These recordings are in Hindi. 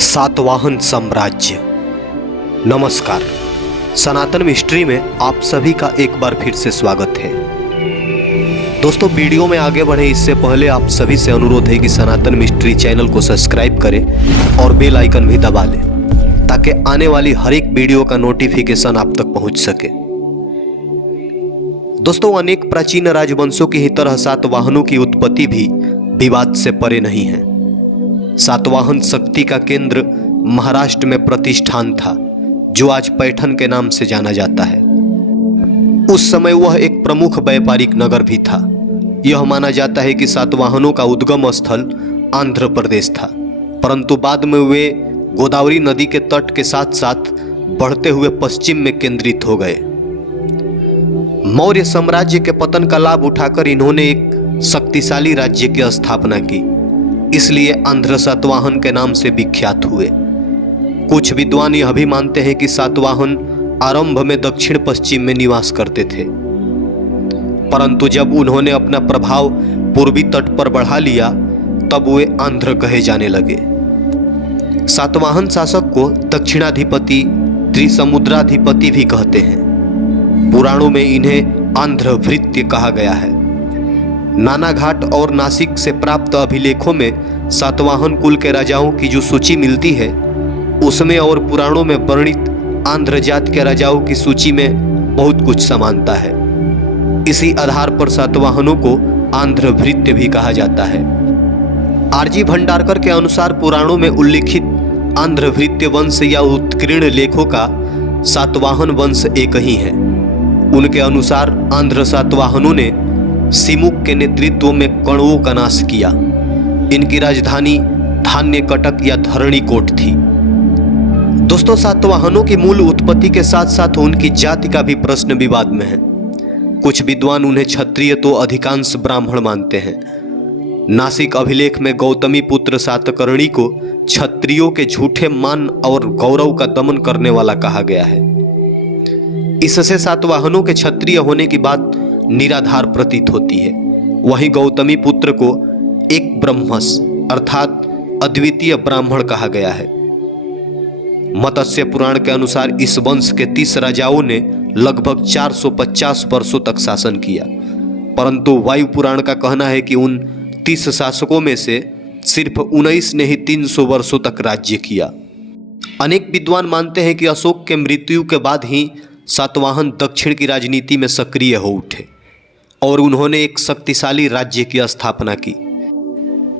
सातवाहन साम्राज्य। नमस्कार, सनातन मिस्ट्री में आप सभी का एक बार फिर से स्वागत है। दोस्तों, वीडियो में आगे बढ़े इससे पहले आप सभी से अनुरोध है कि सनातन मिस्ट्री चैनल को सब्सक्राइब करें और बेल आइकन भी दबा लें ताकि आने वाली हर एक वीडियो का नोटिफिकेशन आप तक पहुंच सके। दोस्तों, अनेक प्राचीन राजवंशों की ही तरह सातवाहनों की उत्पत्ति भी विवाद से परे नहीं है। सातवाहन शक्ति का केंद्र महाराष्ट्र में प्रतिष्ठान था, जो आज पैठन के नाम से जाना जाता है। उस समय वह एक प्रमुख व्यापारिक नगर भी था। यह माना जाता है कि सातवाहनों का उद्गम स्थल आंध्र प्रदेश था, परंतु बाद में वे गोदावरी नदी के तट के साथ साथ बढ़ते हुए पश्चिम में केंद्रित हो गए। मौर्य साम्राज्य के पतन का लाभ उठाकर इन्होंने एक शक्तिशाली राज्य की स्थापना की, इसलिए आंध्र सातवाहन के नाम से विख्यात हुए। कुछ विद्वान यह भी मानते हैं कि सातवाहन आरंभ में दक्षिण पश्चिम में निवास करते थे, परंतु जब उन्होंने अपना प्रभाव पूर्वी तट पर बढ़ा लिया तब वे आंध्र कहे जाने लगे। सातवाहन शासक को दक्षिणाधिपति, त्रिसमुद्राधिपति भी कहते हैं। पुराणों में इन्हें आंध्र भृत्य कहा गया है। नानाघाट और नासिक से प्राप्त अभिलेखों में सातवाहन कुल के राजाओं की जो सूची मिलती है, उसमें और पुराणों में वर्णित आंध्र जाति के राजाओं की सूची में बहुत कुछ समानता है। इसी आधार पर सातवाहनों को आंध्र भृत्य भी कहा जाता है। आरजी भंडारकर के अनुसार पुराणों में उल्लिखित आंध्र भृत्य वंश या उत्कीर्ण लेखों का सातवाहन वंश एक ही है। उनके अनुसार आंध्र सातवाहनों ने सिमुक के नेतृत्व में कण्वों का नाश किया। इनकी राजधानी धान्य कटक या धरणी कोट थी। दोस्तों, सातवाहनों की मूल उत्पत्ति के साथ साथ उनकी जाति का भी प्रश्न विवाद में है। कुछ विद्वान उन्हें क्षत्रिय तो अधिकांश ब्राह्मण मानते हैं। नासिक अभिलेख में गौतमी पुत्र सातकर्णी को क्षत्रियों के झूठे मान और गौरव का दमन करने वाला कहा गया है। इससे सातवाहनों के क्षत्रिय होने की बात निराधार प्रतीत होती है। वहीं गौतमी पुत्र को एक ब्रह्मस अर्थात अद्वितीय ब्राह्मण कहा गया है। मत्स्य पुराण के अनुसार इस वंश के 30 राजाओं ने लगभग 450 वर्षों तक शासन किया, परंतु वायु पुराण का कहना है कि उन 30 शासकों में से सिर्फ 19 ने ही 300 वर्षों तक राज्य किया। अनेक विद्वान मानते हैं कि अशोक के मृत्यु के बाद ही सातवाहन दक्षिण की राजनीति में सक्रिय हो उठे और उन्होंने एक शक्तिशाली राज्य की स्थापना की।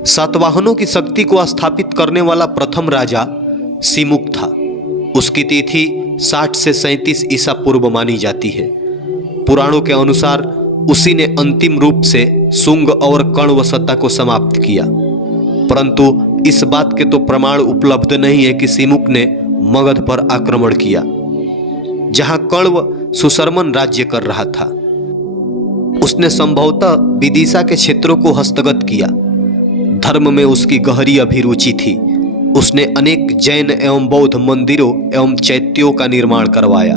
सातवाहनों की शक्ति को स्थापित करने वाला प्रथम राजा सिमुक था। उसकी तिथि 60 से 37 ईसा पूर्व मानी जाती है। पुराणों के अनुसार उसी ने अंतिम रूप से शुंग और कण्व सत्ता को समाप्त किया, परंतु इस बात के तो प्रमाण उपलब्ध नहीं है कि सिमुक ने मगध पर आक्रमण किया, जहां कण्व सुशर्मन राज्य कर रहा था। उसने संभवतः विदिशा के क्षेत्रों को हस्तगत किया। धर्म में उसकी गहरी अभिरुचि थी। उसने अनेक जैन एवं बौद्ध मंदिरों एवं चैत्यों का निर्माण करवाया,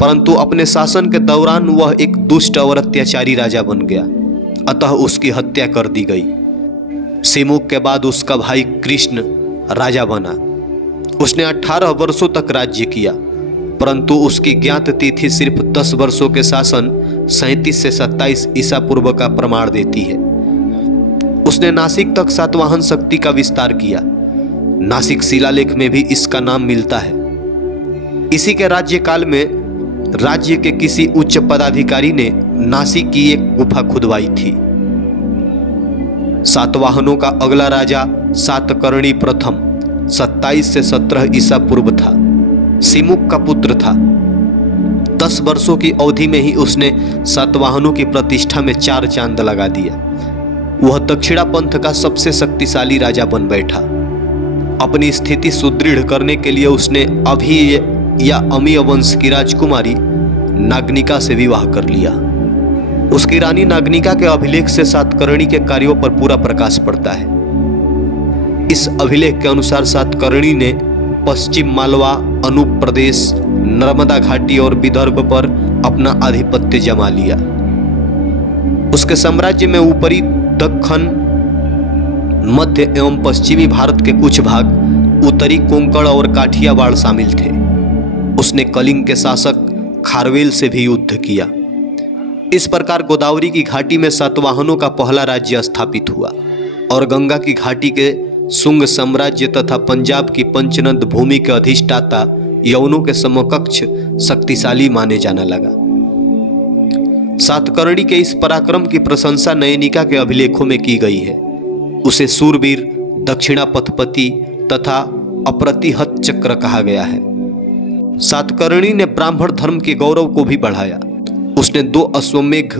परंतु अपने शासन के दौरान वह एक दुष्ट और अत्याचारी राजा बन गया, अतः उसकी हत्या कर दी गई। सिमुक के बाद उसका भाई कृष्ण राजा बना। उसने 18 वर्षों तक राज्य किया, परंतु उसकी ज्ञात तिथि सिर्फ 10 वर्षों के शासन 37 से 27 ईसा पूर्व का प्रमाण देती है। उसने नासिक तक सातवाहन शक्ति का विस्तार किया। नासिक शिलालेख में भी इसका नाम मिलता है। इसी के राज्यकाल में राज्य के किसी उच्च पदाधिकारी ने नासिक की एक गुफा खुदवाई थी। सातवाहनों का अगला राजा सातकर्णी प्रथम 27 से 17 ईसा पूर्व था। सिमुक का पुत्र था। 10 वर्षों की अवधि में ही उसने सातवाहनों की प्रतिष्ठा में 4 चांद लगा दिया। वह दक्षिणा पंथ का सबसे शक्तिशाली राजा बन बैठा। अपनी स्थिति सुदृढ़ करने के लिए उसने अभीय या अमीय वंश की राजकुमारी नागनिका से विवाह कर लिया। उसकी रानी नागनिका के अभिलेख से सातकर्णी के कार्यों पर पूरा प्रकाश पड़ता है। इस अभिलेख के अनुसार सातकर्णी ने पश्चिम मालवा, अनूप प्रदेश, नर्मदा घाटी और विदर्भ पर अपना आधिपत्य जमा लिया। उसके साम्राज्य में ऊपरी दक्खन, मध्य एवं पश्चिमी भारत के कुछ भाग, उत्तरी कोंकण और काठियावाड़ शामिल थे। उसने कलिंग के शासक खारवेल से भी युद्ध किया। इस प्रकार गोदावरी की घाटी में सातवाहनों का पहला राज्य स्थापित हुआ और गंगा की घाटी के शुंग साम्राज्य तथा पंजाब की पंचनद भूमि के अधिष्ठाता यवनों के समकक्ष शक्तिशाली माने जाने लगा। सातकर्णी के इस पराक्रम की प्रशंसा नयनिका के अभिलेखों में की गई है। उसे सूरवीर, दक्षिणापथपति तथा अप्रतिहत चक्र कहा गया है। सातकर्णी ने ब्राह्मण धर्म के गौरव को भी बढ़ाया। उसने 2 अश्वमेघ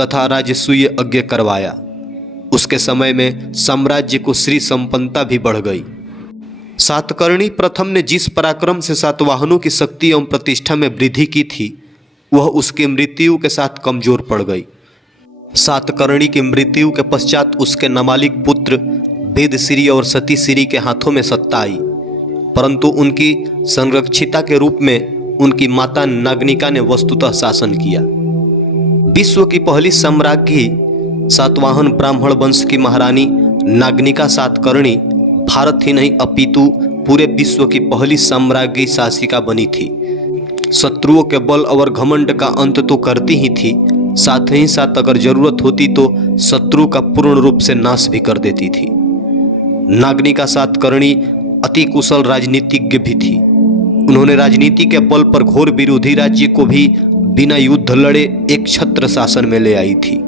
तथा राजसूय यज्ञ करवाया। उसके समय में साम्राज्य को श्री संपन्नता भी बढ़ गई। सातकर्णी प्रथम ने जिस पराक्रम से सातवाहनों की शक्ति एवं प्रतिष्ठा में वृद्धि की थी, वह उसकी मृत्यु के साथ कमजोर पड़ गई। सातकर्णी की मृत्यु के पश्चात उसके नाबालिग पुत्र वेदश्री और सतीश्री के हाथों में सत्ता आई, परंतु उनकी संरक्षिता के रूप में उनकी माता नागनिका ने वस्तुतः शासन किया। विश्व की पहली सम्राज्ञी सातवाहन ब्राह्मण वंश की महारानी नागनिका सातकर्णी भारत ही नहीं अपितु पूरे विश्व की पहली सम्राज्ञी शासिका बनी थी। शत्रुओं के बल और घमंड का अंत तो करती ही थी, साथ ही साथ अगर जरूरत होती तो शत्रु का पूर्ण रूप से नाश भी कर देती थी। नागनिका सातकर्णी अति कुशल राजनीतिज्ञ भी थी। उन्होंने राजनीति के बल पर घोर विरोधी राज्य को भी बिना युद्ध लड़े एक छत्र शासन में ले आई थी।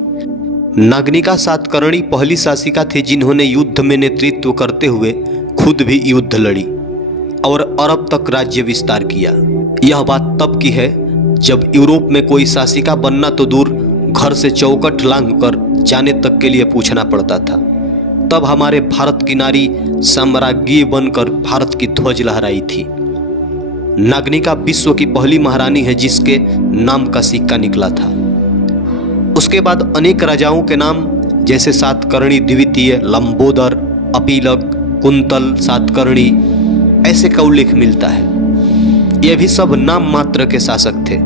नागनिका सातकर्णी पहली शासिका थी जिन्होंने युद्ध में नेतृत्व करते हुए खुद भी युद्ध लड़ी और अरब तक राज्य विस्तार किया। यह बात तब की है जब यूरोप में कोई शासिका बनना तो दूर, घर से चौखट लांघकर जाने तक के लिए पूछना पड़ता था। तब हमारे भारत की नारी साम्राज्ञी बनकर भारत की ध्वज लहराई थी। नागनिका विश्व की पहली महारानी है जिसके नाम का सिक्का निकला था। उसके बाद अनेक राजाओं के नाम जैसे सातकर्णी द्वितीय, लंबोदर, अपीलक, कुंतल, सातकर्णी ऐसे का उल्लेख मिलता है। ये भी सब नाम मात्र के शासक थे।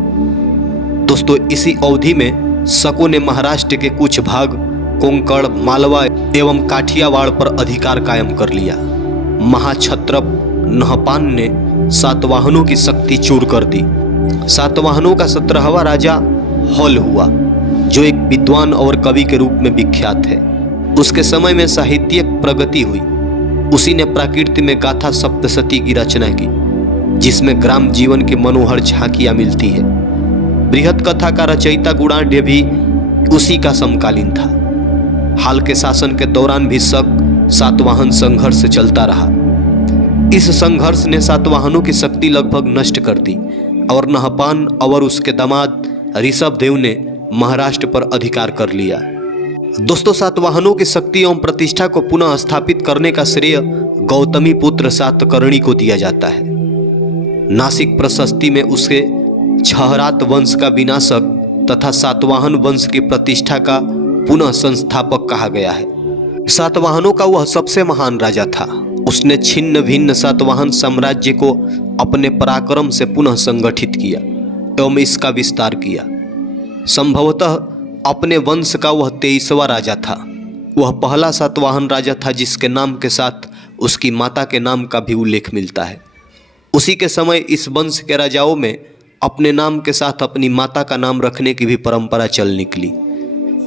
दोस्तों, इसी अवधि में शकों ने महाराष्ट्र के कुछ भाग, कोंकण, मालवा एवं काठियावाड़ पर अधिकार कायम कर लिया। महाक्षत्रप नहपान ने सातवाहनों की शक्ति चूर कर दी। सातवाहनों का 17वां राजा हल हुआ, जो एक विद्वान और कवि के रूप में विख्यात है। उसके समय में साहित्यिक प्रगति हुई। उसी ने प्रकृति में गाथा सप्तशती की रचना की, जिसमें ग्राम जीवन की मनोहर झांकियां मिलती है। बृहद कथा का रचयिता गुणाढ़ भी उसी का समकालीन था। हाल के शासन के दौरान भी शक सातवाहन संघर्ष चलता रहा। इस संघर्ष ने सातवाहनों की शक्ति लगभग नष्ट कर दी और नहपान और उसके दामाद ऋषभदेव ने महाराष्ट्र पर अधिकार कर लिया। दोस्तों, सातवाहनों की शक्ति एवं प्रतिष्ठा को पुनः स्थापित करने का श्रेय गौतमी पुत्र सातकर्णी को दिया जाता है। नासिक प्रशस्ति में उसके छहरात वंश का विनाशक तथा सातवाहन वंश की प्रतिष्ठा का पुनः संस्थापक कहा गया है। सातवाहनों का वह सबसे महान राजा था। उसने छिन्न भिन्न सातवाहन साम्राज्य को अपने पराक्रम से पुनः संगठित किया एवं इसका विस्तार किया। संभवतः अपने वंश का वह 23वां राजा था। वह पहला सातवाहन राजा था जिसके नाम के साथ उसकी माता के नाम का भी उल्लेख मिलता है। उसी के समय इस वंश के राजाओं में अपने नाम के साथ अपनी माता का नाम रखने की भी परंपरा चल निकली।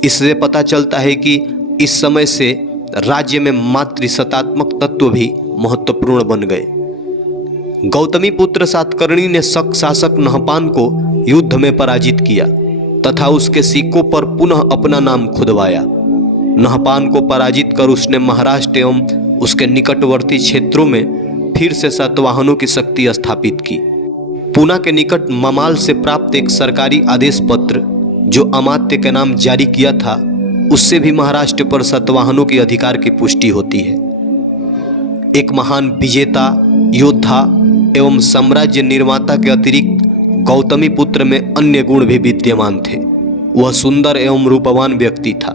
इससे पता चलता है कि इस समय से राज्य में मातृसत्तात्मक तत्व भी महत्वपूर्ण बन गए। गौतमी पुत्र सातकर्णी ने शक शासक नहपान को युद्ध में पराजित किया तथा उसके सिक्कों पर पुनः अपना नाम खुदवाया। नहपान को पराजित कर उसने महाराष्ट्र एवं उसके निकटवर्ती क्षेत्रों में फिर से सातवाहनों की शक्ति स्थापित की। पूना के निकट ममाल से प्राप्त एक सरकारी आदेश पत्र जो अमात्य के नाम जारी किया था, उससे भी महाराष्ट्र पर सातवाहनों के अधिकार की पुष्टि होती है। एक महान विजेता, योद्धा एवं साम्राज्य निर्माता के अतिरिक्त गौतमी पुत्र में अन्य गुण भी विद्यमान थे। वह सुंदर एवं रूपवान व्यक्ति था।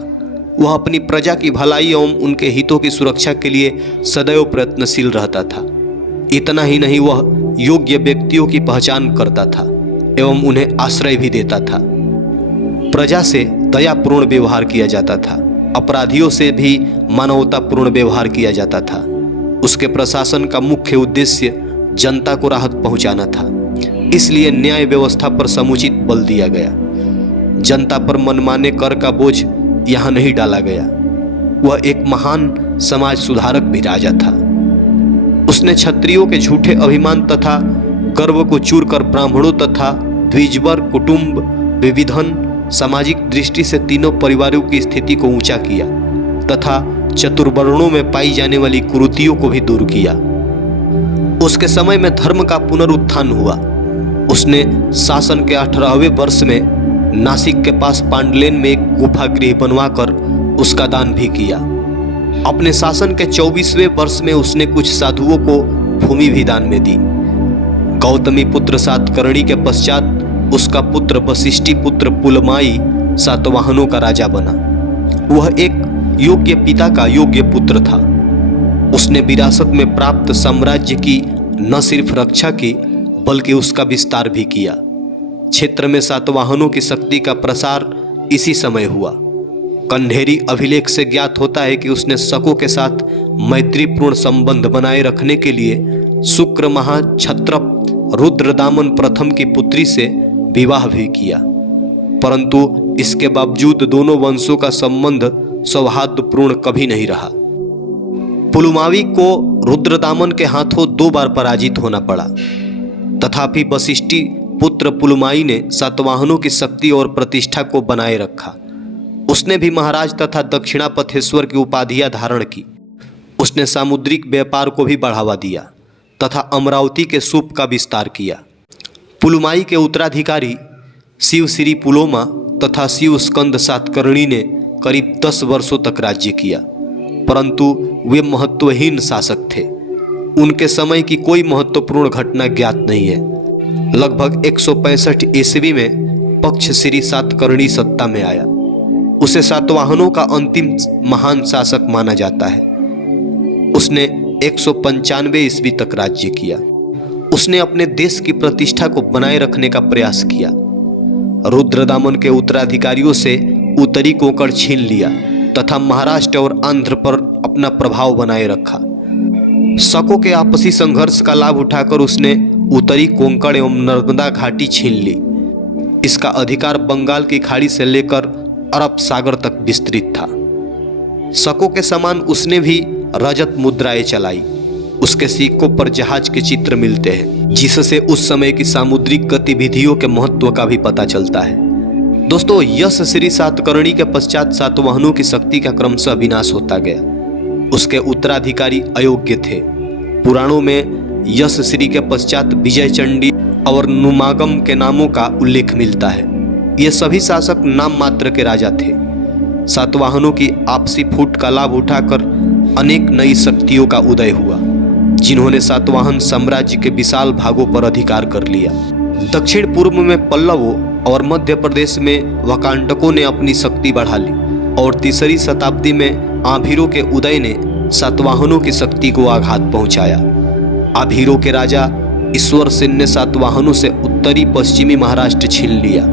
वह अपनी प्रजा की भलाई एवं उनके हितों की सुरक्षा के लिए सदैव प्रयत्नशील रहता था। इतना ही नहीं, वह योग्य व्यक्तियों की पहचान करता था एवं उन्हें आश्रय भी देता था। प्रजा से दयापूर्ण व्यवहार किया जाता था। अपराधियों से भी मानवतापूर्ण व्यवहार किया जाता था। उसके प्रशासन का मुख्य उद्देश्य जनता को राहत पहुंचाना था, इसलिए न्याय व्यवस्था पर समुचित बल दिया गया। जनता पर मनमाने कर का बोझ यहाँ नहीं डाला गया। वह एक महान समाज सुधारक भी राजा था। उसने क्षत्रियों के झूठे अभिमान तथा गर्व को चूर कर ब्राह्मणों तथा द्विजवर, कुटुंब, विविधन, सामाजिक दृष्टि से तीनों परिवारों की स्थिति को ऊंचा किया तथा चतुर्वर्णों में पाई जाने वाली कुरीतियों को भी दूर किया। उसके समय में धर्म का पुनरुत्थान हुआ। उसने शासन के 18वें वर्ष में नासिक के पास पांडलेन में एक गुफा गृह बनवाकर उसका दान भी किया। अपने शासन के 24वें वर्ष में उसने कुछ साधुओं को भूमि भी दान में दी। गौतमी पुत्र सातकर्णी के पश्चात उसका पुत्र वशिष्ठी पुत्र पुलमाई सातवाहनों का राजा बना। वह एक योग्य पिता का योग्य पुत्र था। उसने विरासत में प्राप्त साम्राज्य की न सिर्फ रक्षा की बल्कि उसका विस्तार भी किया। क्षेत्र में सातवाहनों की शक्ति का प्रसार इसी समय हुआ। कंढेरी अभिलेख से ज्ञात होता है कि उसने शकों के साथ मैत्रीपूर्ण संबंध बनाए रखने के लिए शुक्र महाक्षत्रप रुद्रदामन प्रथम की पुत्री से विवाह भी किया, परंतु इसके बावजूद दोनों वंशों का संबंध सौहार्दपूर्ण कभी नहीं रहा। पुलमावी को रुद्रदामन के हाथों 2 बार पराजित होना पड़ा। तथापि वशिष्ठी पुत्र पुलमाई ने सातवाहनों की शक्ति और प्रतिष्ठा को बनाए रखा। उसने भी महाराज तथा दक्षिणापथेश्वर की उपाधियां धारण की। उसने सामुद्रिक व्यापार को भी बढ़ावा दिया तथा अमरावती के सूप का विस्तार किया। पुलमाई के उत्तराधिकारी शिव श्री पुलोमा तथा शिव स्कंद सातकर्णी ने करीब 10 वर्षों तक राज्य किया, परंतु वे महत्वहीन शासक थे। उनके समय की कोई महत्वपूर्ण घटना ज्ञात नहीं है। लगभग 165 ईस्वी में पक्ष श्री सातकर्णी सत्ता में आया। उसे सातवाहनों का अंतिम महान शासक माना जाता है। उसने 195 ईस्वी तक राज्य किया। उसने अपने देश की प्रतिष्ठा को बनाए रखने का प्रयास किया। रुद्रदामन के उत्तराधिकारियों से उत्तरी कोंकण छीन लिया तथा महाराष्ट्र और आंध्र पर अपना प्रभाव बनाए रखा। शकों के आपसी संघर्ष का लाभ उठाकर उसने उत्तरी कोंकण एवं नर्मदा घाटी छीन ली। इसका अधिकार बंगाल की खाड़ी से लेकर अरब सागर तक विस्तृत था। शकों के समान उसने भी रजत मुद्राएं चलाई। उसके सिक्कों पर जहाज के चित्र मिलते हैं, जिससे उस समय की सामुद्रिक गतिविधियों के महत्व का भी पता चलता है। दोस्तों, यश श्री सातकर्णी के पश्चात सातवाहनों की शक्ति का क्रमशः विनाश होता गया। उसके उत्तराधिकारी अयोग्य थे। पुराणों में यश श्री के पश्चात विजय चंडी और नुमागम के नामों का उल्लेख मिलता है। ये सभी शासक नाम मात्र के राजा थे। सातवाहनों की आपसी फूट का लाभ उठाकर अनेक नई शक्तियों का उदय हुआ, जिन्होंने सातवाहन साम्राज्य के विशाल भागों पर अधिकार कर लिया। दक्षिण पूर्व में पल्लवों और मध्य प्रदेश में वाकांटकों ने अपनी शक्ति बढ़ा ली और 3री शताब्दी में आभीरों के उदय ने सातवाहनों की शक्ति को आघात पहुंचाया। आभीरों के राजा ईश्वर सेन ने सातवाहनों से उत्तरी पश्चिमी महाराष्ट्र छीन लिया।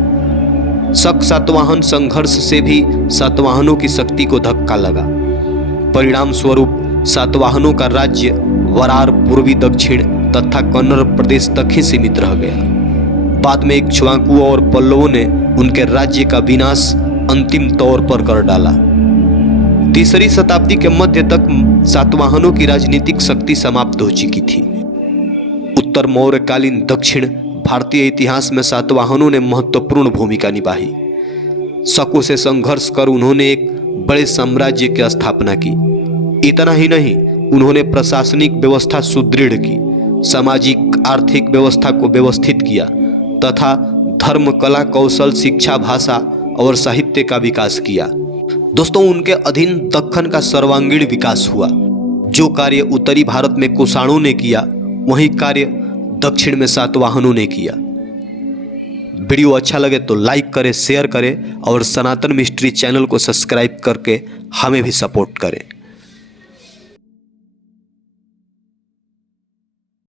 शक सातवाहन संघर्ष से भी सातवाहनों की शक्ति को धक्का लगा। परिणाम स्वरूप सातवाहनों का राज्य वरार, पूर्वी दक्षिण तथा कन्नड़ प्रदेश तक ही सीमित रह गया। बाद में इक्ष्वाकुओं और पल्लवों ने उनके राज्य का विनाश अंतिम तौर पर कर डाला। 3री शताब्दी के मध्य तक सातवाहनों की राजनीतिक शक्ति समाप्त हो चुकी थी। उत्तर मौर्यकालीन दक्षिण भारतीय इतिहास में सातवाहनों ने महत्वपूर्ण भूमिका निभाई। शकों से संघर्ष कर उन्होंने एक बड़े साम्राज्य की स्थापना की। इतना ही नहीं, उन्होंने प्रशासनिक व्यवस्था सुदृढ़ की, सामाजिक आर्थिक व्यवस्था को व्यवस्थित किया तथा धर्म, कला, कौशल, शिक्षा, भाषा और साहित्य का विकास किया। दोस्तों, उनके अधीन दक्खन का सर्वांगीण विकास हुआ। जो कार्य उत्तरी भारत में कुषाणों ने किया, वही कार्य दक्षिण में सातवाहनों ने किया। वीडियो अच्छा लगे तो लाइक करें, शेयर करें और सनातन मिस्ट्री चैनल को सब्सक्राइब करके हमें भी सपोर्ट करें।